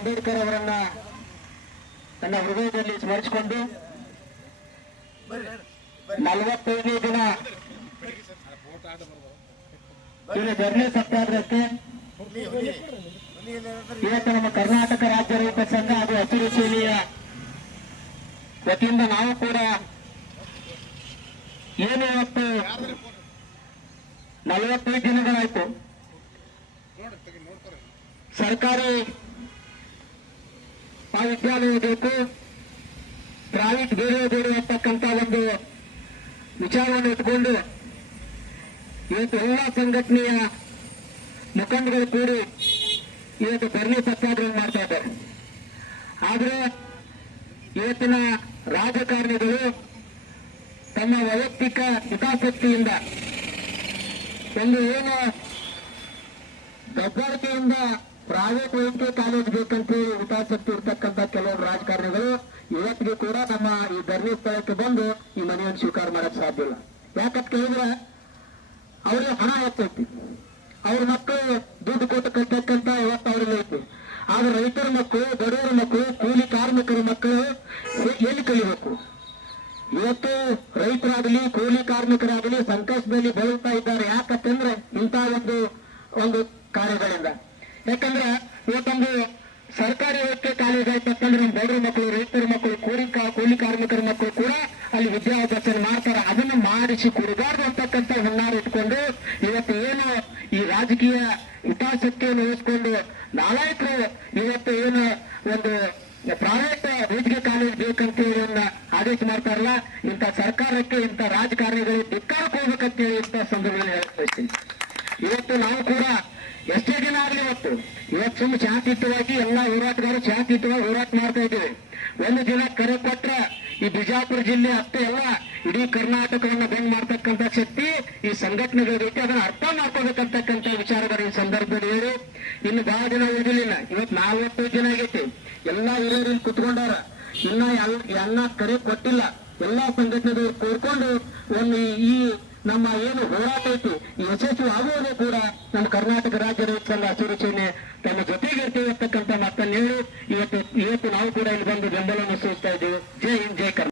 ಅಂಬೇಡ್ಕರ್ ಅವರನ್ನ ತನ್ನ ಹೃದಯದಲ್ಲಿ ಸ್ಮರಿಸಿಕೊಂಡು ನಲವತ್ತೈದನೇ ದಿನ ಧರಣಿ ಸತ್ಯಾಗ್ರಹಕ್ಕೆ ಇವತ್ತು ನಮ್ಮ ಕರ್ನಾಟಕ ರಾಜ್ಯ ರೈತ ಸಂಘ ಹಾಗೂ ಹಸಿರು ಸೇನೆಯ ವತಿಯಿಂದ ನಾವು ಕೂಡ ಏನು ಇವತ್ತು ನಲವತ್ತೈದು ದಿನಗಳಾಯ್ತು. ಸರ್ಕಾರಿ ವಿದ್ಯಾಲಯ ಬೇಕು ಪ್ರೈವೇಟ್ ಬೇರೆ ಬೇರೆ ಅಂತಕ್ಕಂಥ ಒಂದು ವಿಚಾರವನ್ನು ಇಟ್ಕೊಂಡು ಇವತ್ತು ಎಲ್ಲ ಸಂಘಟನೆಯ ಮುಖಂಡಗಳು ಕೂಡಿ ಇವತ್ತು ಧರಣಿ ಸತ್ಯಾಗ್ರಹ ಮಾಡ್ತಾ ಇದ್ದಾರೆ. ಆದರೆ ಇವತ್ತಿನ ರಾಜಕಾರಣಿಗಳು ತಮ್ಮ ವೈಯಕ್ತಿಕ ಹಿತಾಸಕ್ತಿಯಿಂದ ಒಂದು ಏನು ದಬ್ಬಾಳಿಕೆಯಿಂದ ಪ್ರೈವೇಟ್ ವೈದ್ಯಕೀಯ ಕಾಲೇಜ್ ಬೇಕಂತೇಳಿ ಹಿತಾಸಕ್ತಿ ಇರ್ತಕ್ಕಂಥ ಕೆಲವು ರಾಜಕಾರಣಿಗಳು ಇವತ್ತಿಗೆ ಕೂಡ ನಮ್ಮ ಈ ಧರಣಿ ಸ್ಥಳಕ್ಕೆ ಬಂದು ಈ ಮನೆಯನ್ನು ಸ್ವೀಕಾರ ಮಾಡಕ್ ಸಾಧ್ಯ ಇಲ್ಲ. ಯಾಕಂತ ಕೇಳಿದ್ರೆ ಅವ್ರಿಗೆ ಹಣ ಹೆಚ್ಚೈತಿ ಅವ್ರ ಮಕ್ಕಳು ದುಡ್ಡು ಕೊಟ್ಟು ಕಟ್ಟಕ್ಕಂತ ಇವತ್ತು ಅವ್ರಿಗೆ ಐತಿ. ಆದ್ರೆ ರೈತರ ಮಕ್ಕಳು, ಬಡವರ ಮಕ್ಕಳು, ಕೂಲಿ ಕಾರ್ಮಿಕರ ಮಕ್ಕಳು ಎಲ್ಲಿ ಕಲಿಬೇಕು? ಇವತ್ತು ರೈತರಾಗಲಿ, ಕೂಲಿ ಕಾರ್ಮಿಕರಾಗಲಿ ಸಂಕಷ್ಟದಲ್ಲಿ ಬೆಳೀತಾ ಇದ್ದಾರೆ. ಯಾಕಂತಂದ್ರೆ ಇಂಥ ಒಂದು ಒಂದು ಕಾರ್ಯಗಳಿಂದ. ಯಾಕಂದ್ರೆ ಇವತ್ತೊಂದು ಸರ್ಕಾರಿ ವ್ಯವಸ್ಥೆ ಕಾಲೇಜ್ ಆಯ್ತಂದ್ರೆ ನಮ್ಮ ಮಕ್ಕಳು ರೈತರ ಮಕ್ಕಳು ಕೂಲಿ ಕೂಲಿ ಕಾರ್ಮಿಕರ ಮಕ್ಕಳು ಕೂಡ ಅಲ್ಲಿ ವಿದ್ಯಾಭ್ಯಾಸ ಮಾಡ್ತಾರೆ. ಅದನ್ನು ಮಾಡಿಸಿ ಕೊಡಬಾರ್ದು ಅಂತಕ್ಕಂಥ ಹುನ್ನಾರ ಇಟ್ಕೊಂಡು ಇವತ್ತು ಏನು ಈ ರಾಜಕೀಯ ಹಿತಾಸಕ್ತಿಯನ್ನು ಉಳಿಸ್ಕೊಂಡು ನಾಲಾಯಕರು ಇವತ್ತು ಏನು ಒಂದು ಪ್ರೈವೇಟ್ ವೈದ್ಯಕೀಯ ಕಾಲೇಜ್ ಬೇಕಂತೇಳಿ ಒಂದು ಆದೇಶ ಮಾಡ್ತಾರಲ್ಲ, ಇಂಥ ಸರ್ಕಾರಕ್ಕೆ ಇಂಥ ರಾಜಕಾರಣಿಗಳು ಧಿಕ್ಕಾರಕ್ಕೆ ಹೋಗ್ಬೇಕಂತೇಳಿ ಇಂಥ ಸಂದರ್ಭದಲ್ಲಿ ಹೇಳ್ತಾ ಬಯಸ್ತೀನಿ. ಇವತ್ತು ನಾವು ಕೂಡ ಎಷ್ಟೇ ದಿನ ಆಗಲಿ ಇವತ್ತು ಇವತ್ತು ಸುಮ್ಮನೆ ಶಾಂತಿಯುತವಾಗಿ ಎಲ್ಲ ಹೋರಾಟಗಾರರು ಶಾಂತಿಯುತವಾಗಿ ಹೋರಾಟ ಮಾಡ್ತಾ ಇದ್ದೇವೆ. ಒಂದು ದಿನ ಕರೆ ಕೊಟ್ರೆ ಈ ಬಿಜಾಪುರ ಜಿಲ್ಲೆ ಅಷ್ಟೇ ಅಲ್ಲ, ಇಡೀ ಕರ್ನಾಟಕವನ್ನ ಬಂದ್ ಮಾಡ್ತಕ್ಕಂಥ ಶಕ್ತಿ, ಈ ಸಂಘಟನೆಗಳಿಗೈತೆ ಅದನ್ನ ಅರ್ಥ ಮಾಡ್ಕೋಬೇಕಂತಕ್ಕಂಥ ವಿಚಾರಗಳು ಈ ಸಂದರ್ಭದಲ್ಲಿ ಹೇಳಿ ಇನ್ನು ಬಹಳ ದಿನ ಉಳಿದಿಲ್ಲ ಇವತ್ತು ನಲ್ವತ್ತೈದು ದಿನ ಆಗೈತಿ. ಎಲ್ಲ ಹಿರಿಯರು ಇಲ್ಲಿ ಕುತ್ಕೊಂಡಾರ ಇನ್ನ ಎಲ್ಲ ಕರೆ ಕೊಟ್ಟಿಲ್ಲ. ಎಲ್ಲಾ ಸಂಘಟನೆಗಳು ಕೋರ್ಕೊಂಡು ಒಂದು ಈ ನಮ್ಮ ಏನು ಹೋರಾಟ ಐತಿ ಯಶಸ್ಸು ಆಗುವುದು ಕೂಡ ನಮ್ಮ ಕರ್ನಾಟಕ ರಾಜ್ಯ ರೈತ ಹಸಿರು ಸೇನೆ ತಮ್ಮ ಜೊತೆಗೆ ಇರ್ತೀವಿ ಅಂತಕ್ಕಂಥ ಮಾತನ್ನು ಹೇಳಿ, ಇವತ್ತು ಇವತ್ತು ನಾವು ಕೂಡ ಇಲ್ಲಿ ಬಂದು ಬೆಂಬಲವನ್ನು ಸೂಚಿಸ್ತಾ ಇದ್ದೀವಿ. ಜೈ ಹಿಂದ್, ಜೈ ಕರ್ನಾಟಕ.